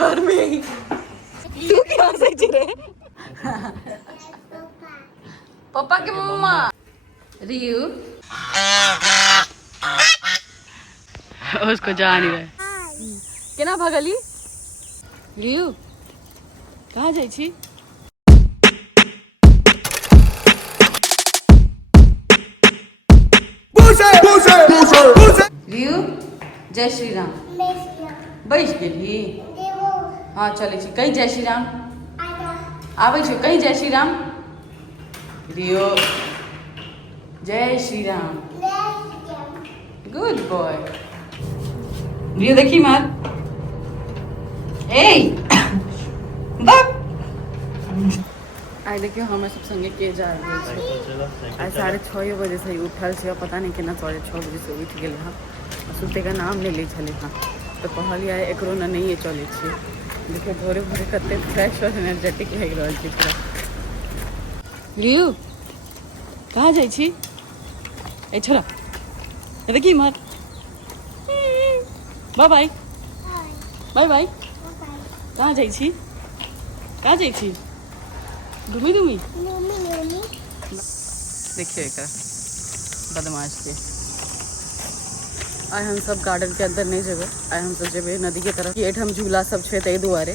घर में ही तू क्या हंसायची रे पप्पा के मम्मा रियू उसको जा नहीं रहे केना भगली रियू कहाँ जाइ छी रियू जय श्री राम बैस गेली हाँ चलै छी कही जय श्री राम आबै छी कही जय श्री राम रियो जय श्री राम गुड बॉय रियो देखी मत बाप आइ देखियो हमें सब संगे के जा रहल छै आइ 6:30 बजे से उठल छै पता नहीं केना 6:30 बजे से उठ गेल हाँ सुते का नाम नहीं लै छलै हाँ तो कहलिए एकरो न नहीं चलै छै देखियो भोरे भोरे कते फ्रेश और एनर्जेटिक लग रहल छै पूरा रियू कहाँ जाइ छी ए छोरा देखी मत बाय बाय बाय बाय कहाँ जाइ छी कहाँ जाइ छी घूमी घूमी देखिए एक बदमाश के आइ हम सब गार्डन के अंदर नहीं जेबे आइ हम सब जेबे नदी के तरफ एठम झूला सब छै ताहि दुआरे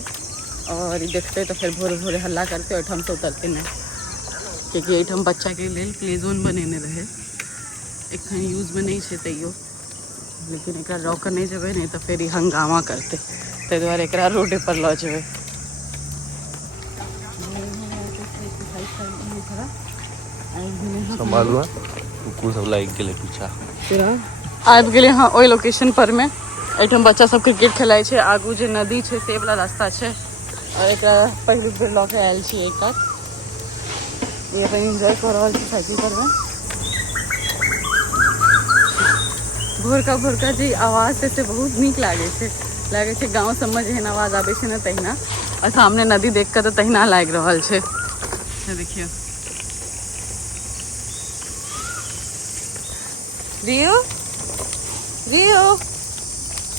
और देखते तो फिर भोरे भोरे हल्ला करते एठम से उतरते नहीं क्योंकि एठम बच्चा के लिए प्ले जोन बनेने रहे एखन यूज में नहीं छै तैयो लेकिन एक रोक नहीं जेबे नहीं तो फिर हंगामा करते ताहि दुआरे एक रोडे पर लऽ जेबे संभालू कुकुर सब लाइक गेले पीछा पूरा आबि गेले हाँ ओहि लोकेशन पर में एठम बच्चा सब क्रिकेट खेलाइ छै आगू जे नदी छै से वाला रास्ता छै और एक पहली बेर लऽ के आयल छी एक ये अपन एंजॉय कर रहल छी साइकिल पर में भोरका जी आवाज से बहुत नीक लागे छै गाँव सबमे जेहन आवाज आबै छै ने तहिना और सामने नदी देख कर तो तहिना लागि रहल छै देखियो रियू रियू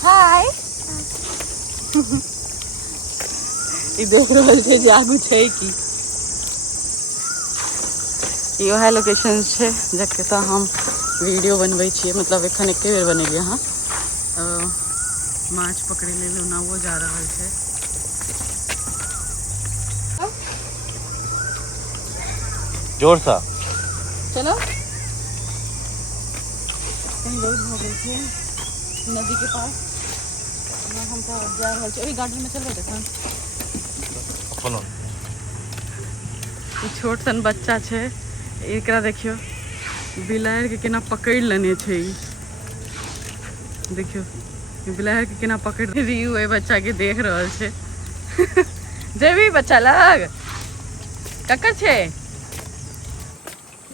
हाय ई देख रहल छै जे आगू छै की ई वह लोकेशन छै जतऽ हम वीडियो बनबै छियै मतलब एखन एके बेर बनेलियै हाँ माछ पकड़े लेल नावो जा रहल छै जोर सा चलो कहीं रोड हो गई थी नदी के पास हम तो जा रहल छी ओही गार्डन में चलबे देखन अपन ई छोट सन बच्चा छै एकरा देखियो बिलाड़ि के केना पकड़ि लेने छै ई देखियो बिलाड़ि के केना पकड़ि रियू ए बच्चा के देख रहल छै जेबी बच्चा लग ककर छै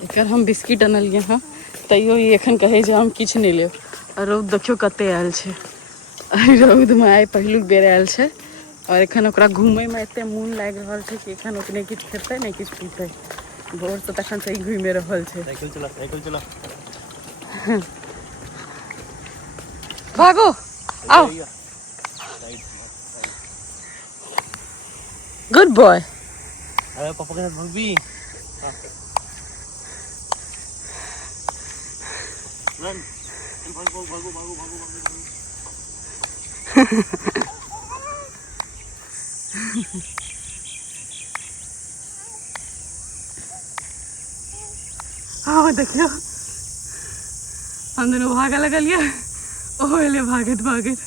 एकर हम बिस्किट अनलियै हाँ तैयो ई एखन कहै जे हम किछु नहीं लेब और रौद देखियो कते आयल छै रौद में आइ पहिलुक बेर आयल छै और एखन ओकरा घूमै में एते मोन लागि रहल छै कि एखन ओकने किछु खेतै नहीं किछु पीतै भोर से तखन से ही घूमे रहल छै साइकिल चला भागो आओ गुड बॉय अरे पापा के साथ भाभी रन भागो भागो भागो भागो हाँ देखियो हम दोनों भागा लगलिए ओले भागत भागत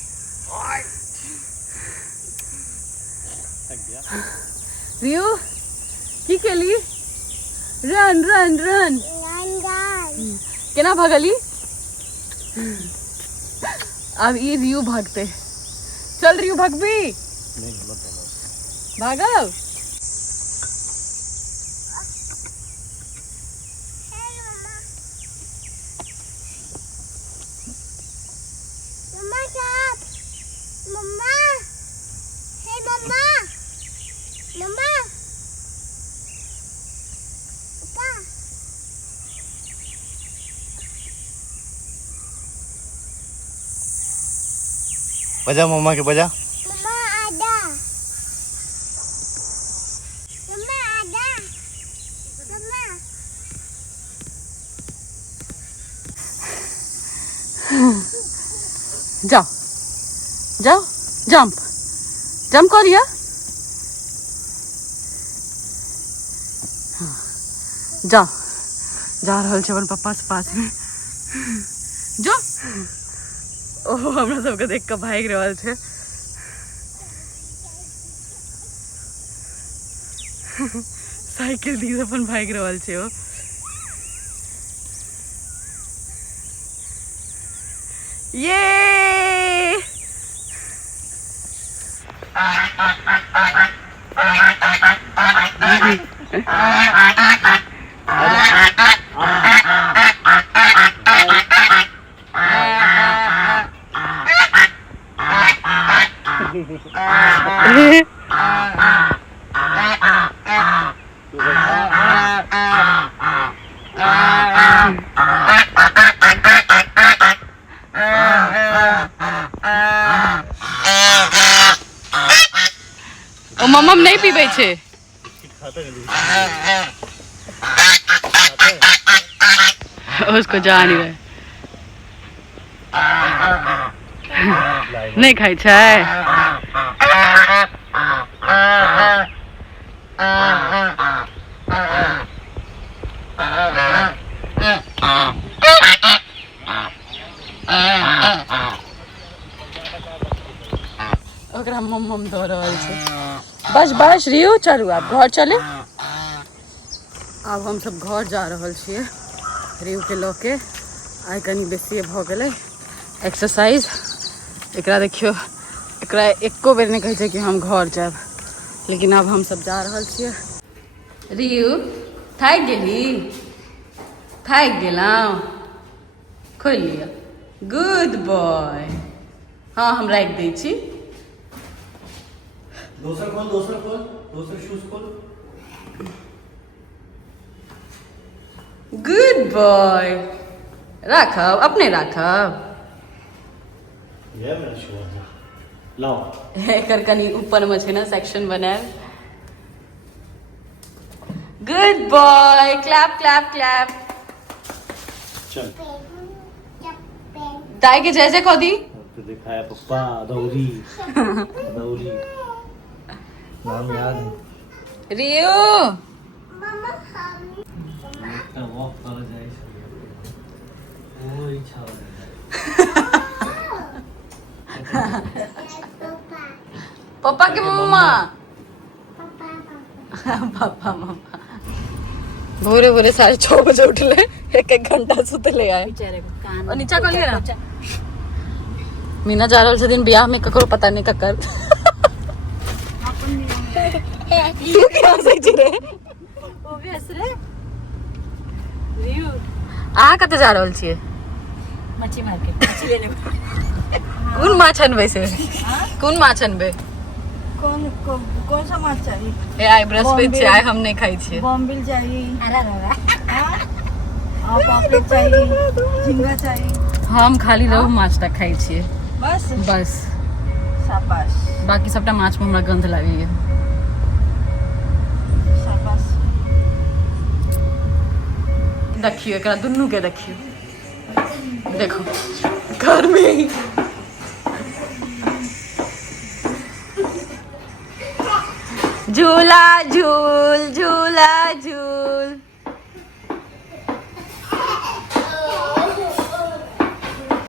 रियू की केली रन रन रन केना भागली अब ये रियू भागते चल रियू भागबी भागब बजा मम्मा के बजा मम्मा आजा जाओ जाओ जंप जंप करिए जाओ जा रहल छै अपन पप्पा से पास में जो ओहो हमरा सबके देख के भाग रहल छै साइकिल दिस अपन भाग रहल छै ओ ये ओ मम्मा नहीं पीबे छे उसको जा नहीं रहे नहीं खाई छै ओकरा मम्म दो रहल छै बस बस रियो चलू आप घर चले अब हम सब घर जा रहल छियै रियो के लऽ के आइ कनी बेसी भऽ गेलै एक्सरसाइज एकरा देखियो एकरा एको बेर नहीं कहै छै कि हम घर जाब लेकिन अब हम सब जा रहल छियै रियो थाकि गेली थाकि गेलहुँ खोलि लिअ गुड बॉय हाँ हम राखि दै छी दूसरा खोल दूसरा शूज खोल गुड बॉय राखब अपने राखब ये मेरा शूज है लाओ एकर कनी ऊपर में छै ना सेक्शन बनायल good boy clap clap clap चल दाई के जैसे को दी तो दिखाया पप्पा दौरी दौरी नाम याद है रियो वॉक कर जाए ओ इच्छा हो जाए पापा के मम्मा पापा मम्मा भोरे भोरे 6:30 बजे उठले एक घंटा सुतले आए और नीचा कर लिया ना मीना जा रहल छथिन बियाह में ककरो पता नहीं ककर तू क्या हंसै छी रे ओ भी हंस रे रियू अहाँ कतऽ जा रहल छियै मच्छी मार्केट मच्छी लेने कोन माछ अनबै से कोन माछ अनबै कौन सा माछ चाहिए ए आइ बृहस्पति छै आइ हम नहीं खाई छियै बॉम्बिल चाहिए अरे पापलेट चाहिए झींगा चाहिए हम खाली रहू माछ टा खाई छियै बस बस शाबाश बाकी सबटा माछ में हमरा गंध लागैया शाबाश देखियो एकरा दुनू के देखियो देखो घर में ही झूला झूल झूला झूल